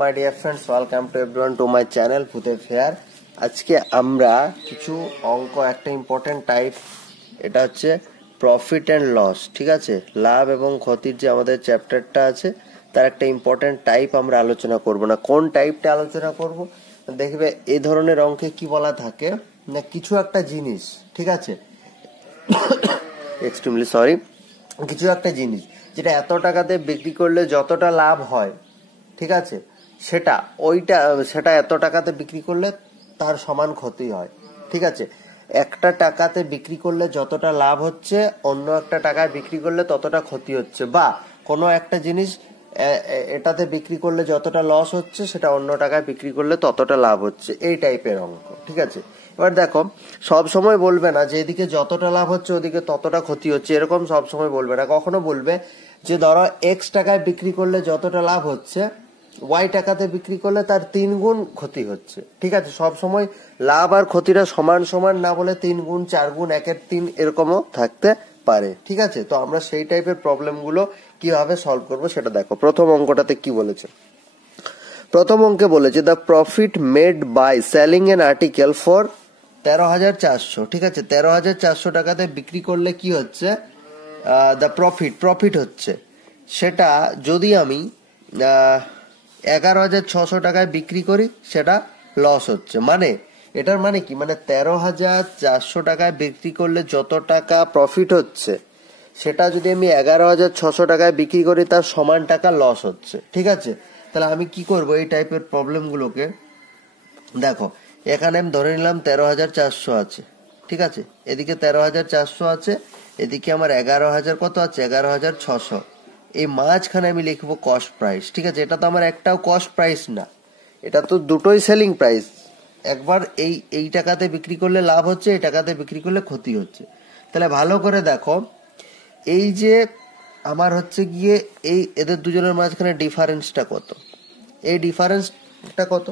My dear friends, welcome to everyone to my channel ভূতে fair. আজকে আমরা কিছু অঙ্ক, একটা ইম্পর্টেন্ট টাইপ, এটা হচ্ছে প্রফিট অ্যান্ড লস। ঠিক আছে, লাভ এবং ক্ষতির যে আমাদের চ্যাপ্টারটা আছে তার একটা ইম্পর্টেন্ট টাইপ আমরা আলোচনা করব। না কোন টাইপটা আলোচনা করব, দেখবে এই ধরনের অঙ্কে কি বলা থাকে না, কিছু একটা জিনিস, ঠিক আছে, এক্সট্রিমলি সরি, কিছু একটা জিনিস যেটা এত টাকাতে বিক্রি করলে যতটা লাভ হয়, ঠিক আছে, সেটা এত টাকাতে বিক্রি করলে তার সমান ক্ষতি হয়। ঠিক আছে, একটা টাকাতে বিক্রি করলে যতটা লাভ হচ্ছে অন্য একটা টাকায় বিক্রি করলে ততটা ক্ষতি হচ্ছে, বা কোনো একটা জিনিস এটাতে বিক্রি করলে যতটা লস হচ্ছে সেটা অন্য টাকায় বিক্রি করলে ততটা লাভ হচ্ছে, এই টাইপের অঙ্ক। ঠিক আছে, এবার দেখো, সব সময় বলবে না যে এদিকে যতটা লাভ হচ্ছে ওদিকে ততটা ক্ষতি হচ্ছে, এরকম সব সময় বলবে না। কখনো বলবে যে ধরো এক্স টাকায় বিক্রি করলে যতটা লাভ হচ্ছে ওয়াই টাকাতে বিক্রি করলে তার 3 গুণ ক্ষতি হচ্ছে। ঠিক আছে, সব সময় লাভ আর ক্ষতিটা সমান সমান না বলে 3 গুণ, 4 গুণ, 1/3 এরকমও থাকতে পারে। ঠিক আছে, তো আমরা সেই টাইপের প্রবলেমগুলো কিভাবে সলভ করব সেটা দেখো। প্রথম অঙ্কটাতে কি বলেছে? প্রথম অঙ্কে বলেছে the profit made by selling an article for 13,400। ঠিক আছে, 13,400 টাকাতে বিক্রি করলে কি হচ্ছে, দ্য প্রফিট হচ্ছে, সেটা যদি আমি 11,600 টাকায় বিক্রি করি সেটা লস হচ্ছে। মানে এটার মানে কি, মানে 13,400 টাকায় বিক্রি করলে যত টাকা প্রফিট হচ্ছে সেটা যদি আমি 11,600 টাকায় বিক্রি করি তার সমান টাকা লস হচ্ছে। ঠিক আছে, তাহলে আমি কি করব এই টাইপের প্রবলেমগুলোকে? দেখো, এখানে আমি ধরে নিলাম 13,400 আছে, ঠিক আছে, এদিকে 13,400 আছে, এদিকে আমার 11,000 কত আছে, 11,600। এই মাঝখানে আমি লিখবো কস্ট প্রাইস। ঠিক আছে, এটা তো আমার একটাও কস্ট প্রাইস না, এটা তো দুটোই সেলিং প্রাইস। একবার এই টাকাতে বিক্রি করলে লাভ হচ্ছে, এই টাকাতে বিক্রি করলে ক্ষতি হচ্ছে। তাহলে ভালো করে দেখো, এই যে আমার হচ্ছে গিয়ে এদের দুজনের মাঝখানে ডিফারেন্সটা কত, এই ডিফারেন্সটা কত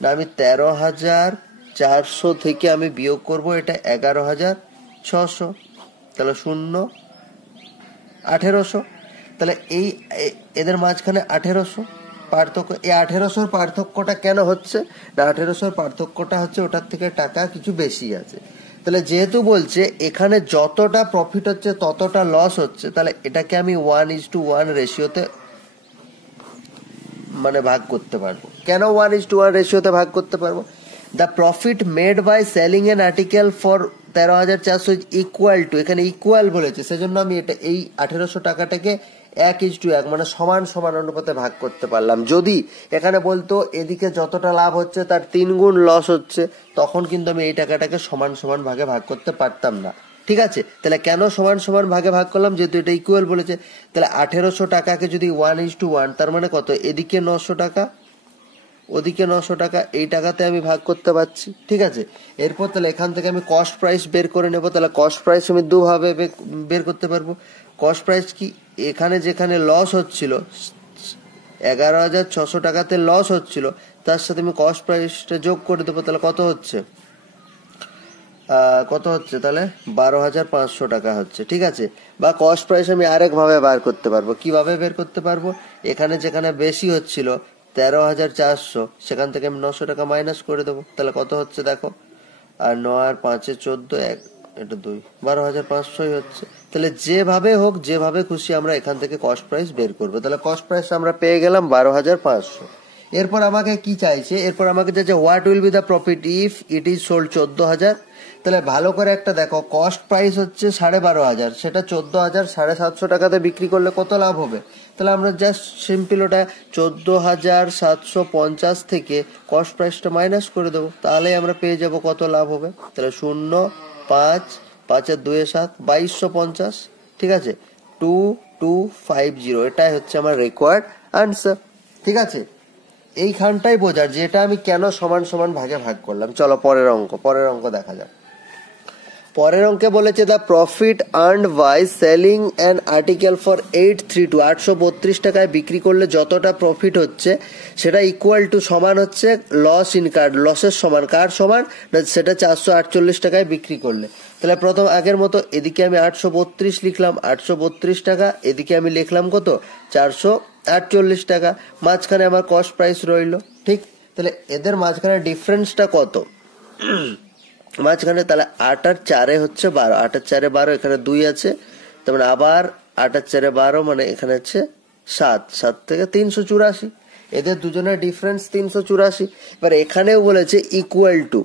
না, আমি 13,400 থেকে আমি বিয়োগ করব এটা 11,600, তাহলে 0, 1,800। তাহলে এদের মাঝখানে 1,800 পার্থক্য। এই 1,800 পার্থক্যটা কেন হচ্ছে না, 1,800 পার্থক্যটা হচ্ছে ওটার থেকে টাকা কিছু বেশি আছে। তাহলে যেহেতু বলছে এখানে যতটা প্রফিট হচ্ছে ততটা লস হচ্ছে, তাহলে এটাকে আমি 1:1 রেশিওতে মানে ভাগ করতে পারবো। কেন 1:1 রেশিওতে ভাগ করতে পারবো? The profit made by selling an article for 13,400 equal to, এখানে ইকুয়াল বলেছে সেজন্য আমি এটা এই 1,800 টাকাটাকে 1:1 মানে সমান সমান অনুপাতে ভাগ করতে পারলাম। যদি এখানে বলতো এদিকে যতটা লাভ হচ্ছে তার 3 গুণ লস হচ্ছে, তখন কিন্তু আমি এই টাকাটাকে সমান সমান ভাগে ভাগ করতে পারতাম না। ঠিক আছে, তাহলে কেন সমান সমান ভাগে ভাগ করলাম, যেহেতু এটা ইকুয়াল বলেছে। তাহলে 1,800 টাকাকে যদি 1:1, তার মানে কত, এদিকে 900 টাকা ওদিকে 900 টাকা, এই টাকাতে আমি ভাগ করতে পারছি। ঠিক আছে, এরপর তাহলে এখান থেকে আমি কস্ট প্রাইস বের করে নেব। তাহলে কস্ট প্রাইস আমি দুভাবে বের করতে পারবো। কস্ট প্রাইস কি, এখানে যেখানে লস হচ্ছিল 11,600 টাকাতে লস হচ্ছিল, তার সাথে আমি কস্ট প্রাইসটা যোগ করে দেবো। তাহলে কত হচ্ছে তাহলে 12,500 টাকা হচ্ছে। ঠিক আছে, বা কস্ট প্রাইস আমি আরেক ভাবে বার করতে পারবো। কিভাবে বের করতে পারবো? এখানে যেখানে বেশি হচ্ছিল 13,400, সেখান থেকে আমি 900 টাকা মাইনাস করে দেবো। তাহলে কত হচ্ছে দেখো, আর 9 আর 5 14, এটা 2, 12,500 হচ্ছে। তাহলে যেভাবে হোক, যেভাবে খুশি আমরা এখান থেকে কস্ট প্রাইস বের করবো। তাহলে কস্ট প্রাইস আমরা পেয়ে গেলাম 12,500। এরপর আমাকে কি চাইছে, এরপর আমাকে চাইছে what will be the profit if it is sold 14,000। তাহলে ভালো করে একটা দেখো, কস্ট প্রাইস হচ্ছে 12,500, সেটা 14,000, 750 টাকাতে বিক্রি করলে কত লাভ হবে? তাহলে আমরা জাস্ট সিম্পল ওটা 14,750 থেকে কস্ট প্রাইসটা মাইনাস করে দেবো, তাহলেই আমরা পেয়ে যাব কত লাভ হবে। তাহলে 0, 5, 5 আর 2 7, 2,250। ঠিক আছে, 2250, এটাই হচ্ছে আমার রিকোয়ার্ড আনসার। ঠিক আছে, এইখানটাই বোঝার যে এটা আমি কেন সমান সমান ভাগে ভাগ করলাম। চলো পরের অঙ্ক দেখা যাক। পরের অঙ্কে বলেছে the profit earned by selling an article for 832, 832 টাকায় বিক্রি করলে যতটা প্রফিট হচ্ছে সেটা ইকুয়াল টু সমান হচ্ছে লস ইনকার্ড, লসের সমান। কার সমান না, সেটা 448 টাকায় বিক্রি করলে। তাহলে প্রথম আগের মতো এদিকে আমি 832 লিখলাম, 832 টাকা, এদিকে আমি লিখলাম কত, 400 48 টাকা, মাঝখানে আমার কস্ট প্রাইস রইলো, ঠিক। তাহলে এদের মাঝখানে ডিফারেন্সটা কত, মাঝখানে তাহলে 8 আর 4 হচ্ছে 12, 8 আর 4 12, এখানে 2 আছে, তার মানে আবার 8 আর 4 12, মানে এখানে হচ্ছে 7, 7 থেকে 384, এদের দুজনের ডিফারেন্স 384। এবার এখানেও বলেছে ইকুয়াল টু,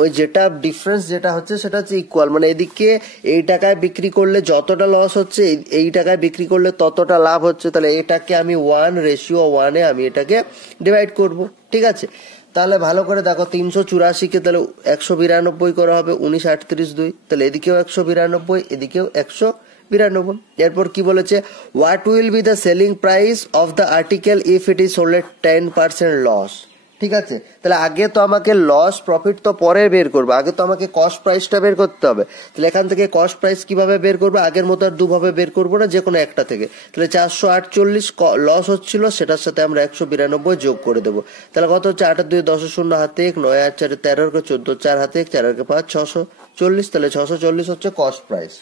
ওই যেটা ডিফারেন্স যেটা হচ্ছে সেটা হচ্ছে ইকুয়াল, মানে এদিকে এই টাকায় বিক্রি করলে যতটা লস হচ্ছে এই টাকায় বিক্রি করলে ততটা লাভ হচ্ছে, তাহলে এটাকে আমি 1:1 আমি এটাকে ডিভাইড করব, ঠিক আছে। তাহলে ভালো করে দেখো, 384-কে তাহলে 192 করা হবে, 19 38 2, তাহলে এদিকেও 192, এদিকেও 192। এরপর কি বলেছে, what will be the selling price of the article if it is sold at 10% loss, ঠিক আছে। তাহলে আগে তো আমাকে লস প্রফিট তো পরে বের করবো, আগে তো আমাকে কস্ট প্রাইসটা বের করতে হবে। তাহলে এখান থেকে কস্ট প্রাইস কিভাবে বের করবো, আগের মতো আর দুভাবে বের করবো না, যে কোনো একটা থেকে। তাহলে 448 লস হচ্ছিল, সেটার সাথে আমরা 192 যোগ করে দেবো। তাহলে কত হচ্ছে, 8 2 10 0 হাতে 1, 9 8 4 13 14 4 হাতে 1 4 5 640, তাহলে 640 হচ্ছে কস্ট প্রাইস,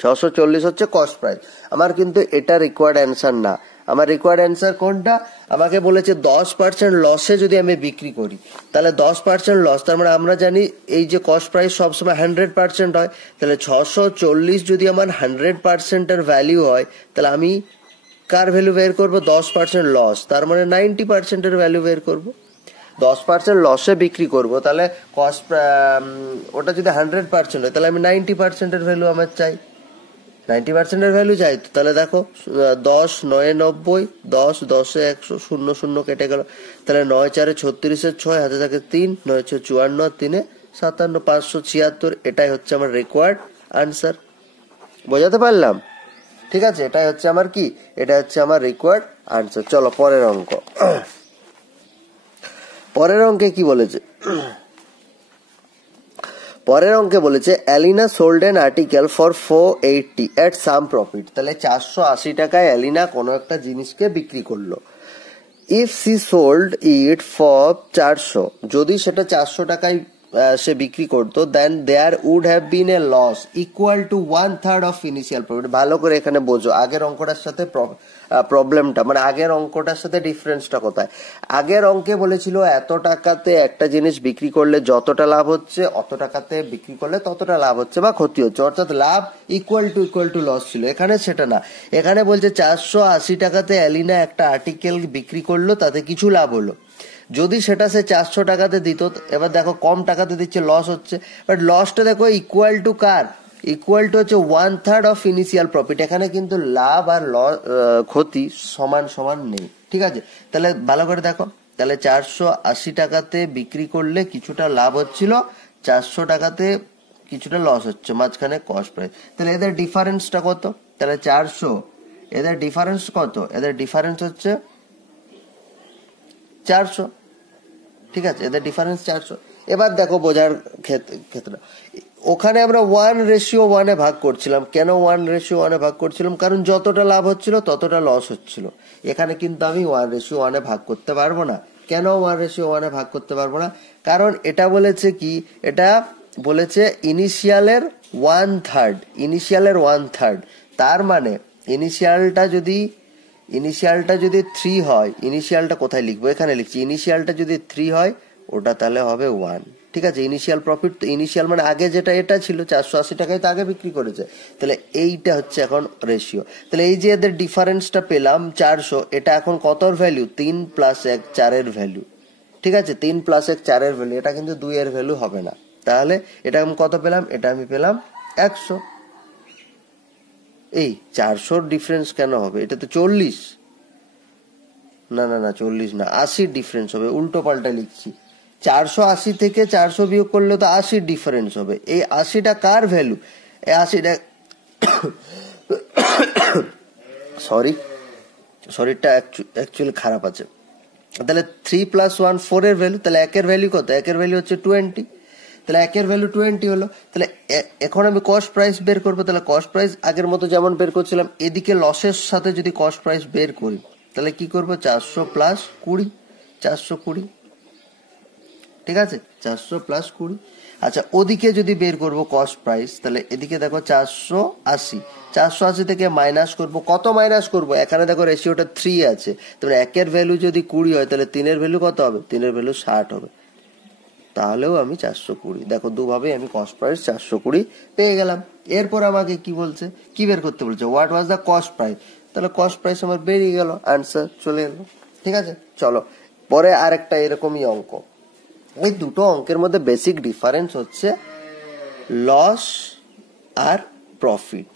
640 হচ্ছে কস্ট প্রাইস। আমার কিন্তু এটা রিকোয়ার্ড অ্যান্সার না, আমার রিকোয়ার্ড অ্যান্সার কোনটা, আমাকে বলেছে 10% লসে যদি আমি বিক্রি করি, তাহলে 10% লস, তার মানে আমরা জানি এই যে কস্ট প্রাইস সবসময় 100% হয়, তাহলে 640 যদি আমার 100% এর ভ্যালু হয়, তাহলে আমি কার ভ্যালু বের করবো, 10% লস, তার মানে 90% এর ভ্যালু বের করবো। 10% লসে বিক্রি করব, তাহলে কস্ট ওটা যদি 100% হয়, তাহলে আমি 90% এর ভ্যালু আমার চাই, 90% এর ভ্যালু চাই। তো তাহলে দেখো, 10 9 90, 10 10 100, 0 0 কেটে গেল, তাহলে 9 4 36 6 হাতে থাকে 3, 9 6 54, 3 57, 576, এটাই হচ্ছে আমার রিকোয়ার্ড আনসার। বোঝাতে পারলাম, ঠিক আছে, এটাই হচ্ছে আমার কি, এটা হচ্ছে আমার রিকোয়ার্ড আনসার। চলো পরের অঙ্ক। পরের অঙ্কে কি বলেছে, পরের অঙ্কে বলেছে Alina sold an article for 480 at some profit. তাহলে 480 টাকায় অ্যালিনা কোনো একটা জিনিসকে বিক্রি করলো। If she sold it for 400, যদি সেটা 400 টাকায় সে বিক্রি করতো, then there would have been a loss equal to 1/3 of initial profit. ভালো করে এখানে বোঝো, আগের অঙ্কটার সাথে প্রবলেমটা, মানে আগের অঙ্কটার সাথে ডিফারেন্সটা কোথায়। আগের অঙ্কে বলেছিল এত টাকাতে একটা জিনিস বিক্রি করলে যতটা লাভ হচ্ছে, অত টাকাতে বিক্রি করলে ততটা লাভ হচ্ছে বা ক্ষতি হচ্ছে, অর্থাৎ লাভ ইকুয়াল টু লস ছিল। এখানে সেটা না, এখানে বলছে 480 টাকাতে অ্যালিনা একটা আর্টিকেল বিক্রি করলো, তাতে কিছু লাভ হলো। যদি সেটা সে 400 টাকাতে দিত, এবার দেখো কম টাকাতে দিচ্ছে, লস হচ্ছে, বাট লসটা দেখো equal to car, equal to হচ্ছে 1/3 অফ ইনিশিয়াল প্রফিট। এখানে কিন্তু লাভ আর ক্ষতি সমান সমান নেই, ঠিক আছে। তাহলে ভালো করে দেখো, তাহলে 480 টাকাতে বিক্রি করলে কিছুটা লাভ হচ্ছিল, 400 টাকাতে কিছুটা লস হচ্ছে, মাঝখানে কস্ট প্রাইস। তাহলে এদের ডিফারেন্সটা কত, তাহলে 400, এদের ডিফারেন্স কত, এদের ডিফারেন্স হচ্ছে 400, ঠিক আছে, এদের ডিফারেন্স 400। এবার দেখো বোঝার ক্ষেত্রে, ওখানে আমরা 1:1 ভাগ করছিলাম, কেন 1:1 ভাগ করছিলাম, কারণ যতটা লাভ হচ্ছিল ততটা লস হচ্ছিল। এখানে কিন্তু আমি 1:1 ভাগ করতে পারবো না। কেন 1:1 ভাগ করতে পারবো না, কারণ এটা বলেছে কি, এটা বলেছে ইনিশিয়ালের 1/3, ইনিশিয়ালের 1/3, তার মানে ইনিশিয়ালটা যদি 3 হয়, ইনিশিয়ালটা কোথায় লিখবো, এখানে লিখছি, ইনিশিয়ালটা যদি 3 হয় ওটা তাহলে হবে 1, ঠিক আছে। ইনিশিয়াল প্রফিট, তো ইনিশিয়াল মানে আগে যেটা এটা ছিল 480 টাকায় তো আগে বিক্রি করেছে, তাহলে এইটা হচ্ছে এখন রেশিও। তাহলে এই যে এদের ডিফারেন্সটা পেলাম 400, এটা এখন কতর ভ্যালু, 3 + 1 4 ভ্যালু, ঠিক আছে, 3 + 1 4 ভ্যালু, এটা কিন্তু 2 এর ভ্যালু হবে না। তাহলে এটা আমি কত পেলাম, এটা আমি পেলাম 100। এই 400 ডিফারেন্স কেন হবে, এটা তো 40, না 40 না, 80 ডিফারেন্স হবে, উল্টো পাল্টা লিখছি। 480 থেকে 400 বিয়োগ করলে তো 80 ডিফারেন্স হবে। এই 80টা কার ভ্যালু, এই 80টা শরীরটা অ্যাকচুয়ালি খারাপ আছে। তাহলে 3 + 1 4 এর ভ্যালু, তাহলে 1 এর ভ্যালু কত, 1 এর ভ্যালু হচ্ছে 20, তাহলে 1 এর ভ্যালু 20 হলো। তাহলে এখন আমি কস্ট প্রাইস বের করবো, তাহলে কস্ট প্রাইস আগের মতো যেমন বের করছিলাম, এদিকে লসের সাথে যদি কস্ট প্রাইস বের করি, তাহলে কি করবো, 400 + 20, 420, ঠিক আছে, 400 প্লাস 20। আচ্ছা, ওদিকে যদি বের করব কস্ট প্রাইস, তাহলে এদিকে দেখো 480, 480 থেকে মাইনাস করব, কত মাইনাস করব, এখানে দেখো রেশিওটা 3 আছে, তাহলে 1-এর ভ্যালু যদি 20 হয় তাহলে 3-এর ভ্যালু কত হবে, 3-এর ভ্যালু 60 হবে, তাহলেও আমি 420, দেখো দুভাবে আমি কস্ট প্রাইস 420 পেয়ে গেলাম। এরপর আমাকে কি বলছে, কি বের করতে বলছে, what was the cost price, তাহলে কস্ট প্রাইস আমার বেরিয়ে গেল, আনসার চলে এলো। ঠিক আছে, চলো পরে আরেকটা এরকমই অঙ্ক। এই দুটো অঙ্কের মধ্যে বেসিক ডিফারেন্স হচ্ছে লস আর প্রফিট।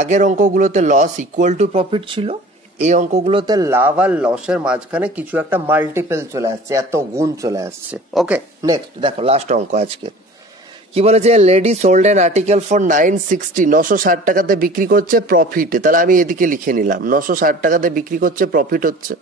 আগের অঙ্কগুলোতে লস ইকুয়াল টু প্রফিট ছিল, এই অঙ্কগুলোতে লাভ আর লসের মাঝখানে কিছু একটা মাল্টিপল চলে আসছে, এত গুণ চলে আসছে। ওকে, নেক্সট দেখো লাস্ট অঙ্ক আজকে কি বলেছে, lady sold an article for 960, 960 টাকাতে বিক্রি করছে প্রফিট, তাহলে আমি এদিকে লিখে নিলাম 960 টাকাতে বিক্রি করছে প্রফিট হচ্ছে।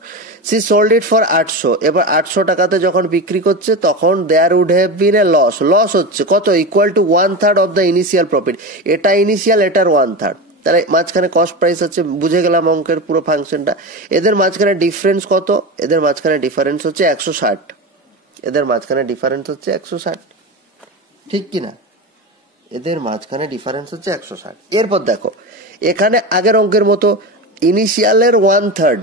সি সোল্ড ইট ফর 800, এবার 800 টাকাতে যখন বিক্রি করছে তখন there would have been a loss, loss হচ্ছে কত, equal to 1/3 of the initial profit, এটা ইনিশিয়াল এটার 1/3, তাহলে মাঝখানে কস্ট প্রাইস আছে, বুঝে গেলাম অঙ্কের পুরো ফাংশনটা। এদের মাঝখানে ডিফারেন্স কত, এদের মাঝখানে ডিফারেন্স হচ্ছে 160, এদের মাঝখানে ডিফারেন্স হচ্ছে 160, ঠিক কিনা, এদের মাঝখানে ডিফারেন্স হচ্ছে 160। এরপর দেখো এখানে আগের অঙ্কের মতো ইনিশিয়ালের 1/3,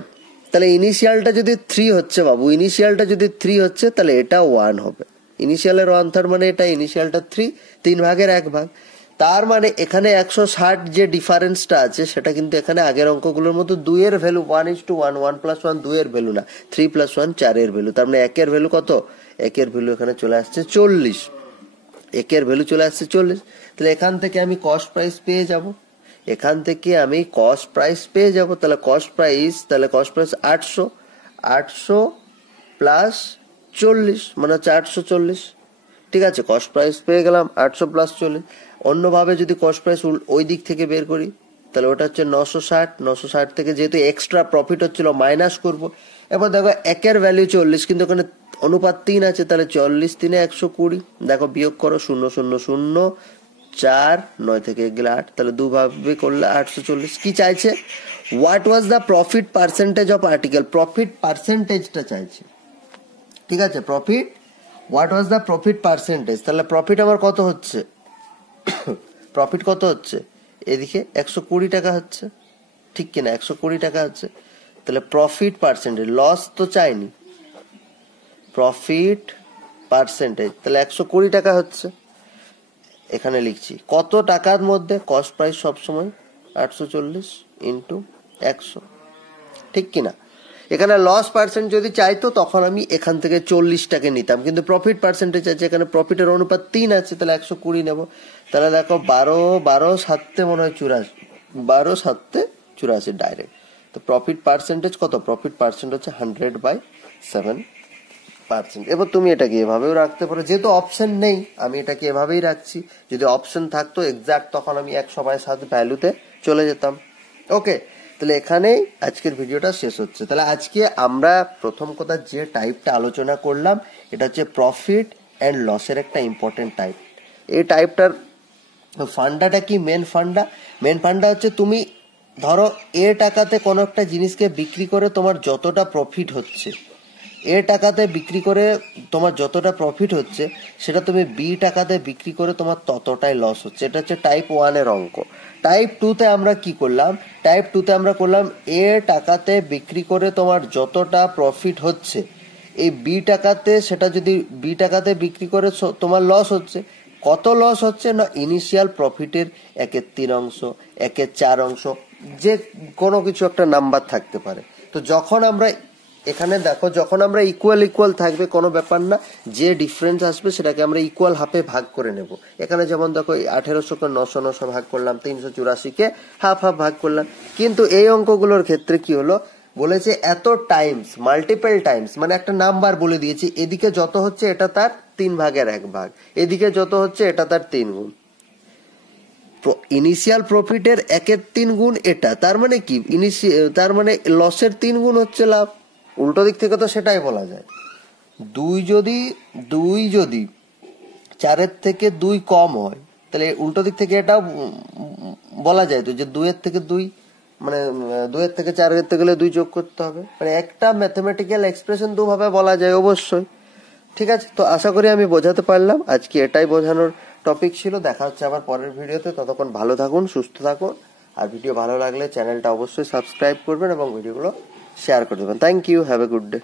তাহলে ইনিশিয়ালটা যদি 3 হচ্ছে বাবু, ইনিশিয়ালটা যদি 3 হচ্ছে তাহলে এটা 1 হবে, ইনিশিয়ালের 1/3 মানে এটা ইনিশিয়ালটা 3, 3 ভাগের 1 ভাগ, তার মানে এখানে 160 যে ডিফারেন্সটা আছে সেটা কিন্তু এখানে আগের অঙ্কগুলোর মতো 2 এর ভ্যালু 1:1, 1 + 1 2 এর ভ্যালু না, 3 + 1 4 এর ভ্যালু, তার মানে 1 এর ভ্যালু কত, 1 এর ভ্যালু এখানে চলে আসছে 40, 1 এর ভ্যালু চলে আসছে 40, তাহলে এখান থেকে আমি কস্ট প্রাইস পেয়ে যাব, এখান থেকে আমি কস্ট প্রাইস পেয়ে যাব, তাহলে কস্ট প্রাইস 800, 800 প্লাস 40 মানে হচ্ছে 840, ঠিক আছে, কস্ট প্রাইস পেয়ে গেলাম 800 প্লাস 40। অন্যভাবে যদি কস্ট প্রাইস ওই দিক থেকে বের করি তাহলে ওটা হচ্ছে 960, 960 থেকে যেহেতু এক্সট্রা প্রফিট হচ্ছিল মাইনাস করব। এবার দেখো 1-এর ভ্যালু 40 কিন্তু ওখানে অনুপাত 3 আছে, তাহলে 40 3 120, দেখো বিয়োগ করো 0 0 0 4, 9 থেকে গেলে 8, তাহলে দুভাবে করলে 840। কি চাইছে, what was the profit percentage of article, profit পার্সেন্টেজটা চাইছে, ঠিক আছে, profit, what was the profit percentage, তাহলে প্রফিট আমার কত হচ্ছে, প্রফিট কত হচ্ছে, এদিকে 120 টাকা হচ্ছে, ঠিক কিনা, 120 টাকা হচ্ছে, তাহলে প্রফিট পার্সেন্টেজ, লস তো চাইনি, প্রফিট পার্সেন্টেজ তাহলে 120 টাকা হচ্ছে, এখানে লিখছি কত টাকার মধ্যে, কস্ট প্রাইস সবসময় 840 ইন্টু 100, ঠিক কিনা। এখানে লস পার্সেন্ট যদি চাইতো তখন আমি এখান থেকে 40টাকে নিতাম, কিন্তু প্রফিট পার্সেন্টেজ আছে, এখানে প্রফিটের অনুপাত 3 আছে, তাহলে 120 নেব, তাহলে দেখো 12 7 মনে হয় 84, 12 7 84 ডাইরেক্ট, তো প্রফিট পার্সেন্টেজ কত, প্রফিট পার্সেন্ট হচ্ছে 100/7%। এবার তুমি এটাকে এভাবেও রাখতে পারো, যেহেতু অপশন নেই আমি এটাকে এভাবেই রাখছি, যদি অপশন থাকতো এক্সাক্ট তখন আমি 100/7 ভ্যালুতে চলে যেতাম। ওকে, তাহলে এখানেই আজকের ভিডিওটা শেষ হচ্ছে। তাহলে আজকে আমরা প্রথম কথা যে টাইপটা আলোচনা করলাম এটা হচ্ছে প্রফিট অ্যান্ড লসের একটা ইম্পর্টেন্ট টাইপ। এই টাইপটার ফান্ডাটা কি, মেন ফান্ডা হচ্ছে তুমি ধরো এ টাকাতে কোনো একটা জিনিসকে বিক্রি করে তোমার যতটা প্রফিট হচ্ছে, এ টাকাতে বিক্রি করে তোমার যতটা প্রফিট হচ্ছে সেটা তুমি বি টাকাতে বিক্রি করে তোমার ততটাই লস হচ্ছে, এটা হচ্ছে টাইপ 1 এর অঙ্ক। টাইপ 2তে আমরা কি করলাম, টাইপ 2তে আমরা করলাম এ টাকাতে বিক্রি করে তোমার যতটা প্রফিট হচ্ছে এই বি টাকাতে, সেটা যদি বি টাকাতে বিক্রি করে তোমার লস হচ্ছে, কত লস হচ্ছে না ইনিশিয়াল প্রফিটের 1/3 অংশ, 1/4 অংশ, যে কোনো কিছু একটা নাম্বার থাকতে পারে। তো যখন আমরা এখানে দেখো যখন আমরা ইকুয়াল থাকবে কোনো ব্যাপার না, যে ডিফারেন্স আসবে সেটাকে আমরা ইকুয়াল হাফে ভাগ করে নেব। এখানে যেমন দেখো 1800কে 900 ভাগ করলাম, 384কে হাফ ভাগ করলাম, কিন্তু এই অঙ্কগুলোর ক্ষেত্রে কি হলো, বলেছে এত টাইমস, মাল্টিপল টাইমস, মানে একটা নাম্বার বলে দিয়েছি, এদিকে যত হচ্ছে এটা তার 3/1 ভাগ, এদিকে যত হচ্ছে এটা তার 3 গুণ, ইনিশিয়াল প্রফিটের 1/3 গুণ এটা, তার মানে কি, তার মানে লসের 3 গুণ হচ্ছে লাভ। উল্টো দিক থেকে তো সেটাই বলা যায়, 2 যদি 4-এর থেকে 2 কম হয় তাহলে উল্টো দিক থেকে এটাও বলা যায় তো যে 2-এর থেকে 2 মানে 2-এর থেকে 4 করতে গেলে 2 যোগ করতে হবে, মানে একটা ম্যাথমেটিক্যাল এক্সপ্রেশন দুভাবে বলা যায় অবশ্যই। ঠিক আছে, তো আশা করি আমি বোঝাতে পারলাম। আজকে এটাই বোঝানোর টপিক ছিল। দেখা হচ্ছে আবার পরের ভিডিওতে। ততক্ষণ ভালো থাকুন, সুস্থ থাকুন। আর ভিডিও ভালো লাগলে চ্যানেলটা অবশ্যই সাবস্ক্রাইব করবেন এবং ভিডিওগুলো শেয়ার করে দেবেন। Thank you, have a good day.